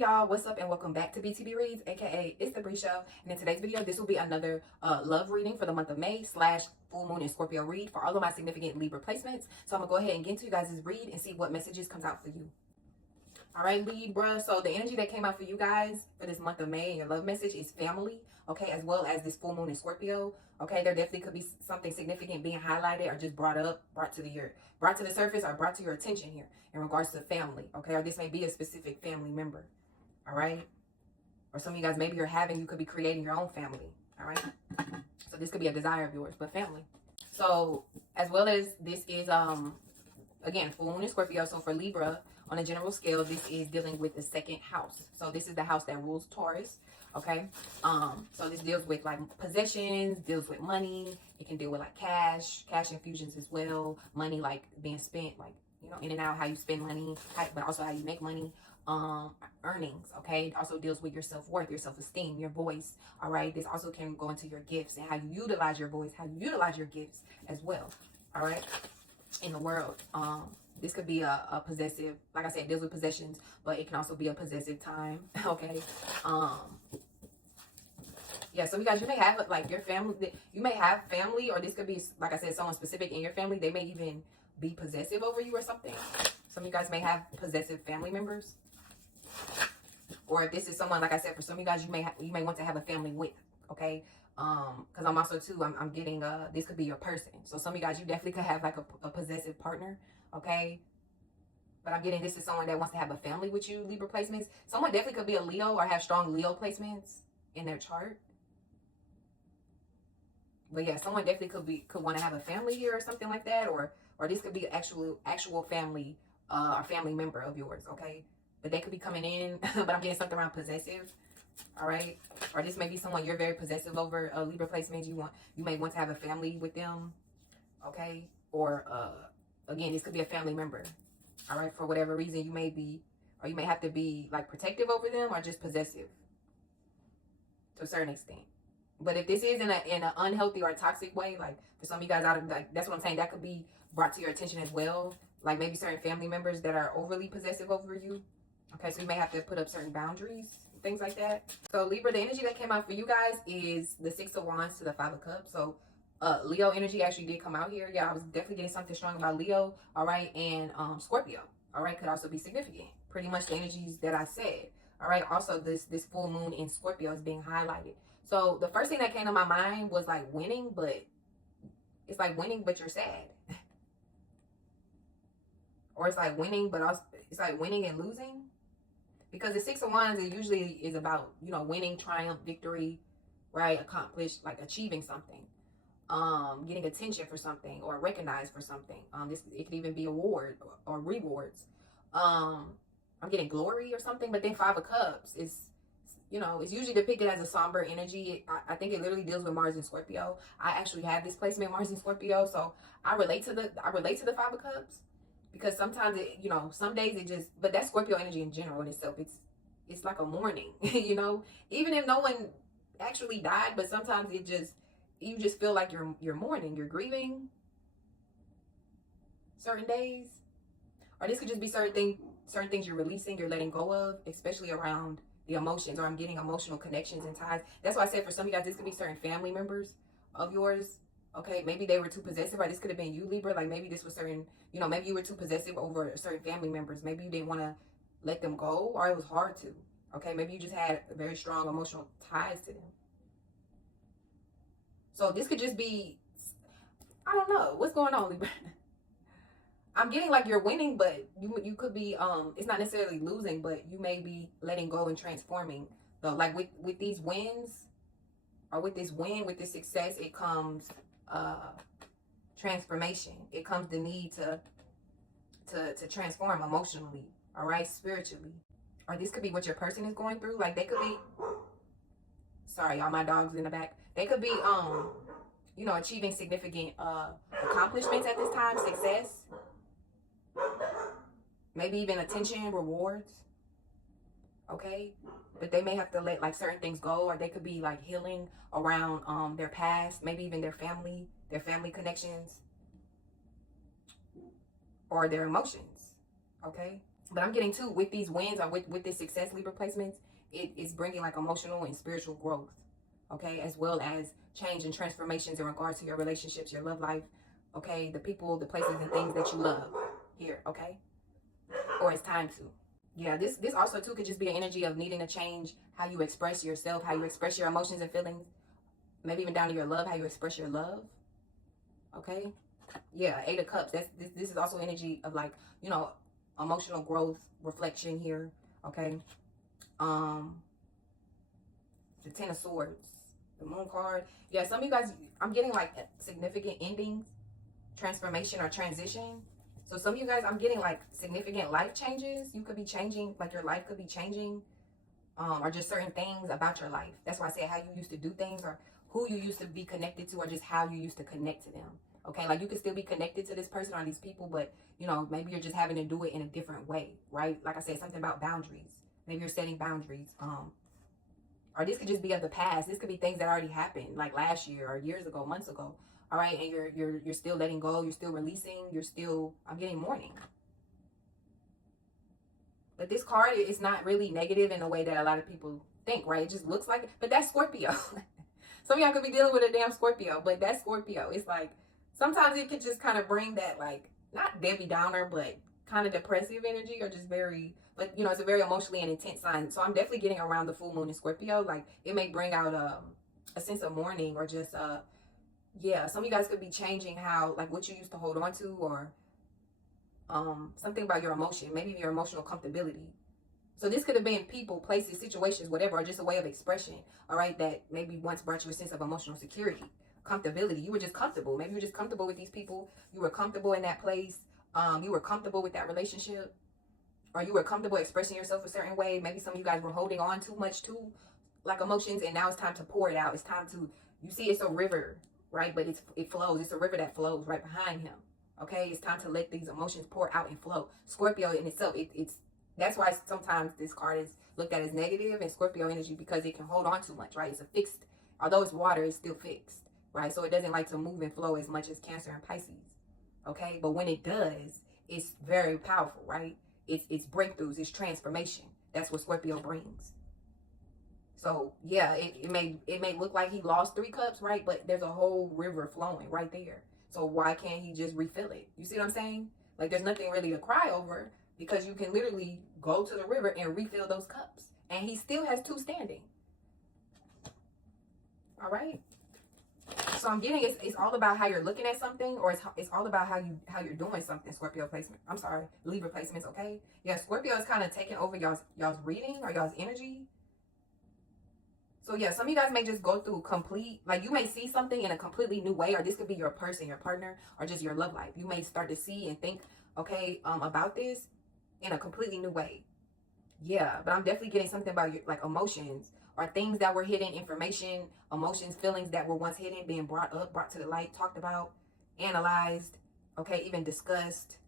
y'all, what's up and welcome back to B.T.P Reads, aka It's the Bree Show. And in today's video, this will be another love reading for the month of May / full moon and Scorpio read for all of my significant Libra placements. So I'm gonna go ahead and get into you guys' read and see what messages comes out for you. All right, Libra. So the energy that came out for you guys for this month of May and your love message is family, okay, as well as this full moon in Scorpio. Okay, there definitely could be something significant being highlighted or just brought to the surface or brought to your attention here in regards to family, okay, or this may be a specific family member. All right, or some of you guys, maybe you could be creating your own family. All right, so this could be a desire of yours, but family. So as well as this is again, full moon in Scorpio. So for Libra, on a general scale, this is dealing with the second house. So this is the house that rules Taurus. Okay. So this deals with like possessions, deals with money. It can deal with like cash infusions as well. Money like being spent, like, you know, in and out, how you spend money, but also how you make money. Earnings. Okay. It also deals with your self-worth, your self-esteem, your voice. All right. This also can go into your gifts and how you utilize your voice, how you utilize your gifts as well. All right. In the world. This could be a possessive, like I said, it deals with possessions, but it can also be a possessive time. Okay. Yeah, so you guys, you may have like your family, you may have family, or this could be, like I said, someone specific in your family. They may even be possessive over you or something. Some of you guys may have possessive family members. Or if this is someone, like I said, for some of you guys, you may want to have a family with, okay? Because I'm also too, I'm getting this could be your person. So some of you guys, you definitely could have like a possessive partner, okay? But I'm getting this is someone that wants to have a family with you, Libra placements. Someone definitely could be a Leo or have strong Leo placements in their chart. But yeah, someone definitely could want to have a family here or something like that, or this could be actual family or family member of yours, okay? But they could be coming in, but I'm getting something around possessive. All right, or this may be someone you're very possessive over, Libra placement. You may want to have a family with them, okay? Or again, this could be a family member. All right, for whatever reason, you may have to be like protective over them or just possessive to a certain extent. But if this is in an unhealthy or toxic way, like for some of you guys that's what I'm saying, that could be brought to your attention as well. Like maybe certain family members that are overly possessive over you. Okay, so you may have to put up certain boundaries, things like that. So Libra, the energy that came out for you guys is the 6 of Wands to the 5 of Cups. So Leo energy actually did come out here. Yeah, I was definitely getting something strong about Leo. All right, and Scorpio. All right, could also be significant. Pretty much the energies that I said. All right, also this full moon in Scorpio is being highlighted. So the first thing that came to my mind was like winning, but it's like winning, but you're sad. Or it's like winning, but also it's like winning and losing. Because the 6 of Wands, it usually is about, you know, winning, triumph, victory, right? Accomplished, like achieving something, getting attention for something or recognized for something. It could even be award or rewards. I'm getting glory or something. But then 5 of Cups is, you know, it's usually depicted as a somber energy. I think it literally deals with Mars and Scorpio. I actually have this placement, Mars and Scorpio, so I relate to the 5 of Cups. Because sometimes it, you know, some days it just, but that's Scorpio energy in general in itself. It's like a mourning, you know, even if no one actually died, but sometimes you just feel like you're mourning, you're grieving certain days. Or this could just be certain things you're releasing, you're letting go of, especially around the emotions, or I'm getting emotional connections and ties. That's why I said for some of you guys, this could be certain family members of yours. Okay, maybe they were too possessive, or this could have been you, Libra. Like maybe this was certain, you know, maybe you were too possessive over certain family members. Maybe you didn't want to let them go, or it was hard to. Okay, maybe you just had very strong emotional ties to them. So this could just be, I don't know, what's going on, Libra? I'm getting like you're winning, but you could be, it's not necessarily losing, but you may be letting go and transforming. So like with these wins, or with this win, with this success, it comes transformation. It comes the need to transform emotionally, all right, spiritually. Or this could be what your person is going through. Like they could be, sorry y'all, my dog's in the back. They could be you know, achieving significant accomplishments at this time, success, maybe even attention, rewards, okay? But they may have to let like certain things go, or they could be like healing around their past, maybe even their family connections, or their emotions, okay? But I'm getting too, with these wins or with this success, Libra placements, it is bringing like emotional and spiritual growth, okay, as well as change and transformations in regards to your relationships, your love life, okay, the people, the places, and things that you love here, okay, or it's time to. Yeah, this also too could just be an energy of needing to change how you express yourself, how you express your emotions and feelings, maybe even down to your love, how you express your love, okay. Yeah, 8 of Cups. This is also energy of like, you know, emotional growth, reflection here, okay. Um, the 10 of Swords, the Moon card. Yeah, some of you guys, I'm getting like significant endings, transformation or transition. So some of you guys, I'm getting like significant life changes. You could be changing, like your life could be changing, or just certain things about your life. That's why I say how you used to do things, or who you used to be connected to, or just how you used to connect to them. Okay, like you could still be connected to this person or these people, but you know, maybe you're just having to do it in a different way, right? Like I said, something about boundaries. Maybe you're setting boundaries. Or this could just be of the past. This could be things that already happened, like last year or years ago, months ago. All right, and you're still letting go. You're still releasing. You're still. I'm getting mourning. But this card is not really negative in the way that a lot of people think, right? It just looks like it. But that's Scorpio. Some of y'all could be dealing with a damn Scorpio, but that's Scorpio. It's like sometimes it could just kind of bring that, like, not Debbie Downer, but kind of depressive energy, or just very, but you know, it's a very emotionally and intense sign. So I'm definitely getting around the full moon in Scorpio. Like it may bring out a sense of mourning, or just yeah, some of you guys could be changing how, like, what you used to hold on to, or something about your emotion, maybe your emotional comfortability. So this could have been people, places, situations, whatever, or just a way of expression, all right, that maybe once brought you a sense of emotional security, comfortability. You were just comfortable. Maybe you were just comfortable with these people. You were comfortable in that place. You were comfortable with that relationship, or you were comfortable expressing yourself a certain way. Maybe some of you guys were holding on too much to, like, emotions, and now it's time to pour it out. It's time to, you see, it's a river, right? But it flows. It's a river that flows right behind him. Okay, it's time to let these emotions pour out and flow. Scorpio in itself, it's that's why sometimes this card is looked at as negative in Scorpio energy, because it can hold on too much, right? It's a fixed, although it's water, it's still fixed, right? So it doesn't like to move and flow as much as Cancer and Pisces, okay? But when it does, it's very powerful, right? It's breakthroughs, it's transformation. That's what Scorpio brings. So yeah, it may look like he lost 3 cups, right? But there's a whole river flowing right there. So why can't he just refill it? You see what I'm saying? Like there's nothing really to cry over, because you can literally go to the river and refill those cups. And he still has 2 standing. All right. So I'm getting it's all about how you're looking at something, or it's all about how you're doing something. Scorpio placement. I'm sorry, Libra placements. Okay. Yeah, Scorpio is kind of taking over y'all's reading or y'all's energy. So yeah, some of you guys may just go through complete, like you may see something in a completely new way, or this could be your person, your partner, or just your love life. You may start to see and think, okay, about this in a completely new way. Yeah, but I'm definitely getting something about your, like, emotions or things that were hidden, information, emotions, feelings that were once hidden, being brought up, brought to the light, talked about, analyzed, okay, even discussed.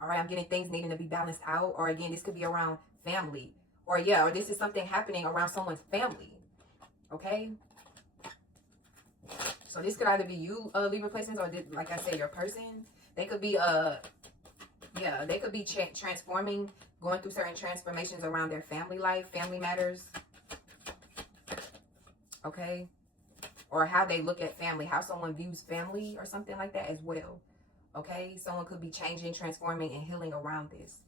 All right, I'm getting things needing to be balanced out, or again, this could be around family, or yeah, or this is something happening around someone's family. Okay, so this could either be you, Libra placements, or this, like I said, your person. They could be yeah, they could be transforming, going through certain transformations around their family life, family matters. Okay, or how they look at family, how someone views family, or something like that as well. Okay, someone could be changing, transforming, and healing around this.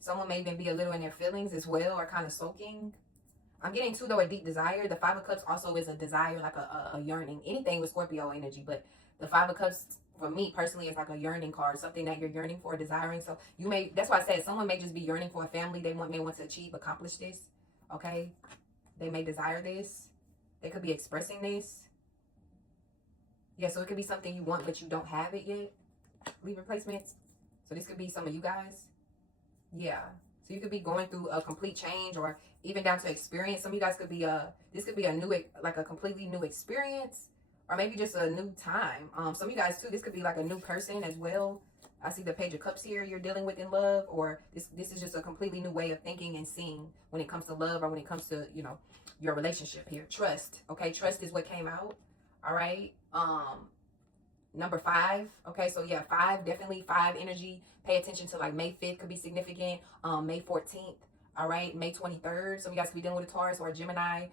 Someone may even be a little in their feelings as well, or kind of soaking. I'm getting too, though, a deep desire. The 5 of Cups also is a desire, like a yearning. Anything with Scorpio energy, but the 5 of Cups, for me personally, is like a yearning card, something that you're yearning for, desiring. So you may, that's why I said someone may just be yearning for a family. They may want to achieve, accomplish this. Okay, they may desire this. They could be expressing this. Yeah, so it could be something you want, but you don't have it yet. Libra placements. So this could be some of you guys. Yeah. So you could be going through a complete change, or even down to experience. Some of you guys could be this could be a new, like a completely new experience, or maybe just a new time. Some of you guys too, this could be like a new person as well. I see the Page of Cups here you're dealing with in love, or this is just a completely new way of thinking and seeing when it comes to love, or when it comes to, you know, your relationship here. Trust. Okay, trust is what came out. All right. number 5. Okay, so yeah, 5, definitely 5 energy. Pay attention to like May 5th could be significant. May 14th. All right, May 23rd. So you guys could be dealing with a Taurus or a Gemini.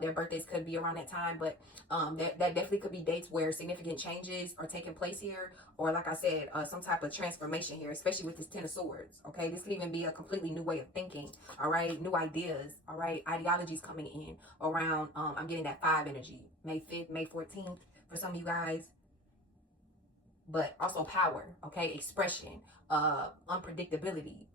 Their birthdays could be around that time, but that definitely could be dates where significant changes are taking place here, or like I said, some type of transformation here, especially with this 10 of Swords. Okay, this could even be a completely new way of thinking. All right, new ideas. All right, ideologies coming in around. I'm getting that 5 energy, May 5th, May 14th for some of you guys, but also power. Okay, expression, unpredictability.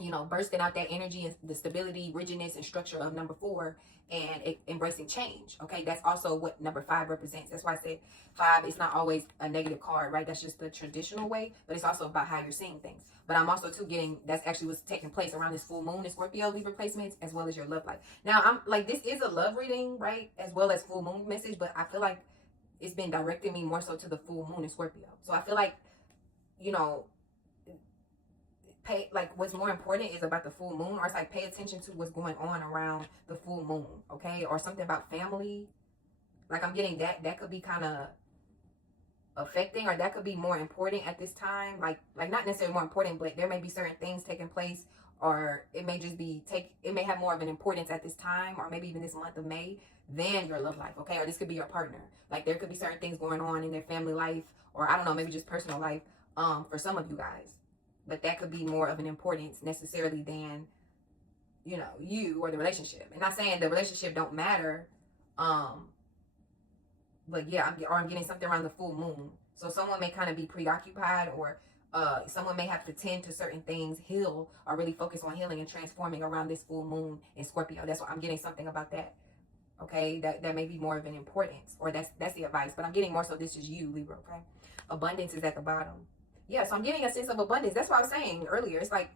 You know, bursting out that energy and the stability, rigidness, and structure of number 4, and embracing change. Okay, that's also what number 5 represents. That's why I said 5 is not always a negative card, right? That's just the traditional way, but it's also about how you're seeing things. But I'm also too getting, that's actually what's taking place around this full moon in Scorpio Libra placements, as well as your love life. Now, I'm like, this is a love reading, right? As well as full moon message, but I feel like it's been directing me more so to the full moon in Scorpio. So I feel like, you know, pay, like, what's more important is about the full moon, or it's like pay attention to what's going on around the full moon. Okay, or something about family. Like, I'm getting that could be kind of affecting, or that could be more important at this time. Like not necessarily more important, but there may be certain things taking place, or it may just be it may have more of an importance at this time, or maybe even this month of May, than your love life. Okay, or this could be your partner. Like, there could be certain things going on in their family life, or I don't know, maybe just personal life, for some of you guys. But that could be more of an importance necessarily than, you know, you or the relationship. And not saying the relationship don't matter, but yeah, I'm getting something around the full moon. So someone may kind of be preoccupied, or someone may have to tend to certain things, heal, or really focus on healing and transforming around this full moon in Scorpio. That's what I'm getting, something about that. Okay, that may be more of an importance, or that's the advice. But I'm getting more so this is you, Libra. Okay, abundance is at the bottom. Yeah, so I'm getting a sense of abundance. That's what I was saying earlier. It's like,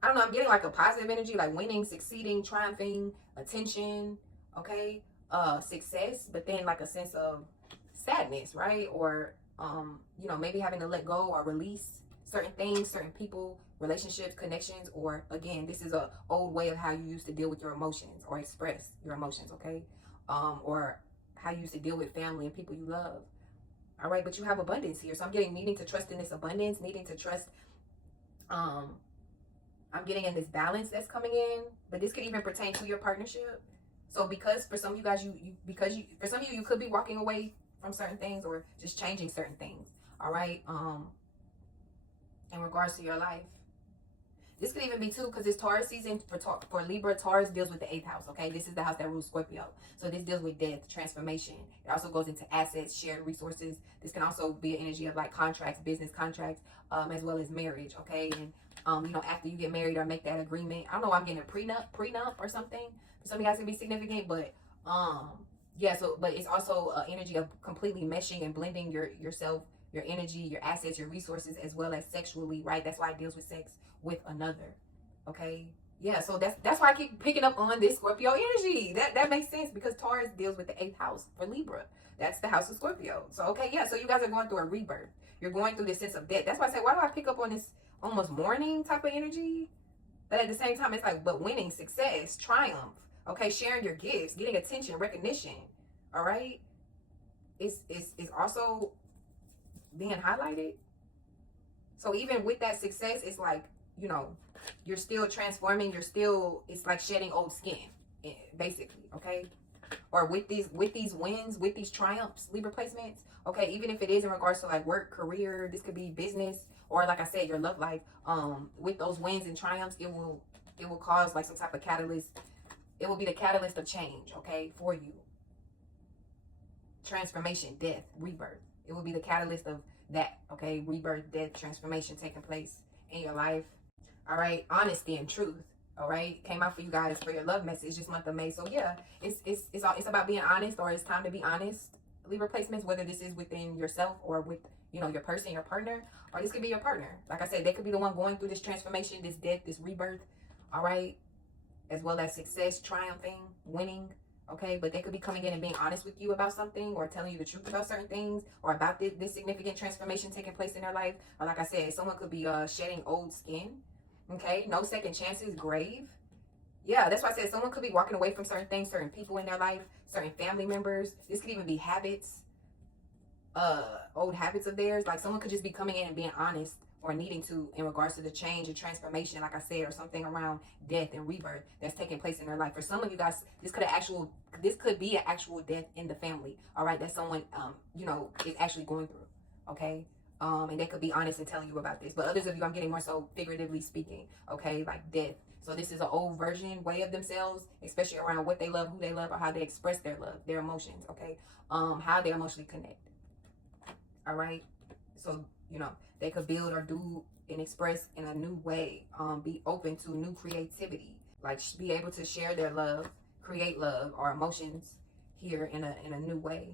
I don't know, I'm getting like a positive energy, like winning, succeeding, triumphing, attention, okay, success, but then like a sense of sadness, right? Or, you know, maybe having to let go or release certain things, certain people, relationships, connections, or again, this is a old way of how you used to deal with your emotions or express your emotions, okay? Or how you used to deal with family and people you love. All right, but you have abundance here. So I'm getting needing to trust in this abundance, needing to trust. I'm getting in this balance that's coming in, but this could even pertain to your partnership. So because for some of you guys, for some of you could be walking away from certain things, or just changing certain things. All right, in regards to your life. This could even be too, because it's Taurus season for Libra. Taurus deals with the 8th house, okay? This is the house that rules Scorpio. So this deals with death, transformation. It also goes into assets, shared resources. This can also be an energy of like contracts, business contracts, as well as marriage, okay? And, you know, after you get married or make that agreement, I don't know, I'm getting a prenup or something. For some of you guys, it can be significant, but, yeah, so, but it's also an energy of completely meshing and blending yourself, your energy, your assets, your resources, as well as sexually, right? That's why it deals with sex with another. Okay, yeah, so that's why I keep picking up on this Scorpio energy. That makes sense, because Taurus deals with the 8th house for Libra. That's the house of Scorpio. So okay, yeah, so you guys are going through a rebirth. You're going through this sense of death. That's why I say, why do I pick up on this almost mourning type of energy? But at the same time, it's like, but winning, success, triumph, okay, sharing your gifts, getting attention, recognition. All right, it's also being highlighted. So even with that success, it's like, you know, you're still transforming. It's like shedding old skin, basically, okay? Or with these wins, with these triumphs, Libra placements, okay? Even if it is in regards to like work, career, this could be business, or like I said, your love life. With those wins and triumphs, it will cause like some type of catalyst. It will be the catalyst of change, okay, for you. Transformation, death, rebirth. It will be the catalyst of that, okay? Rebirth, death, transformation taking place in your life. All right, honesty and truth. All right, came out for you guys for your love message this month of May. So yeah, it's about being honest, or it's time to be honest. Libra placements, whether this is within yourself or with, you know, your person, your partner, or this could be your partner. Like I said, they could be the one going through this transformation, this death, this rebirth. All right, as well as success, triumphing, winning. Okay, but they could be coming in and being honest with you about something, or telling you the truth about certain things, or about this significant transformation taking place in their life. Or like I said, someone could be shedding old skin. Okay, no second chances, grave. Yeah, that's why I said someone could be walking away from certain things, certain people in their life, certain family members. This could even be habits. old habits of theirs. Like someone could just be coming in and being honest or needing to in regards to the change and transformation, like I said, or something around death and rebirth that's taking place in their life. For some of you guys, this could be an actual death in the family. All right, that someone you know, is actually going through. Okay. And they could be honest and telling you about this. But others of you, I'm getting more so figuratively speaking, okay, like death. So this is an old version way of themselves, especially around what they love, who they love, or how they express their love, their emotions, okay, how they emotionally connect. All right. So, you know, they could build or do and express in a new way, be open to new creativity, like be able to share their love, create love or emotions here in a new way.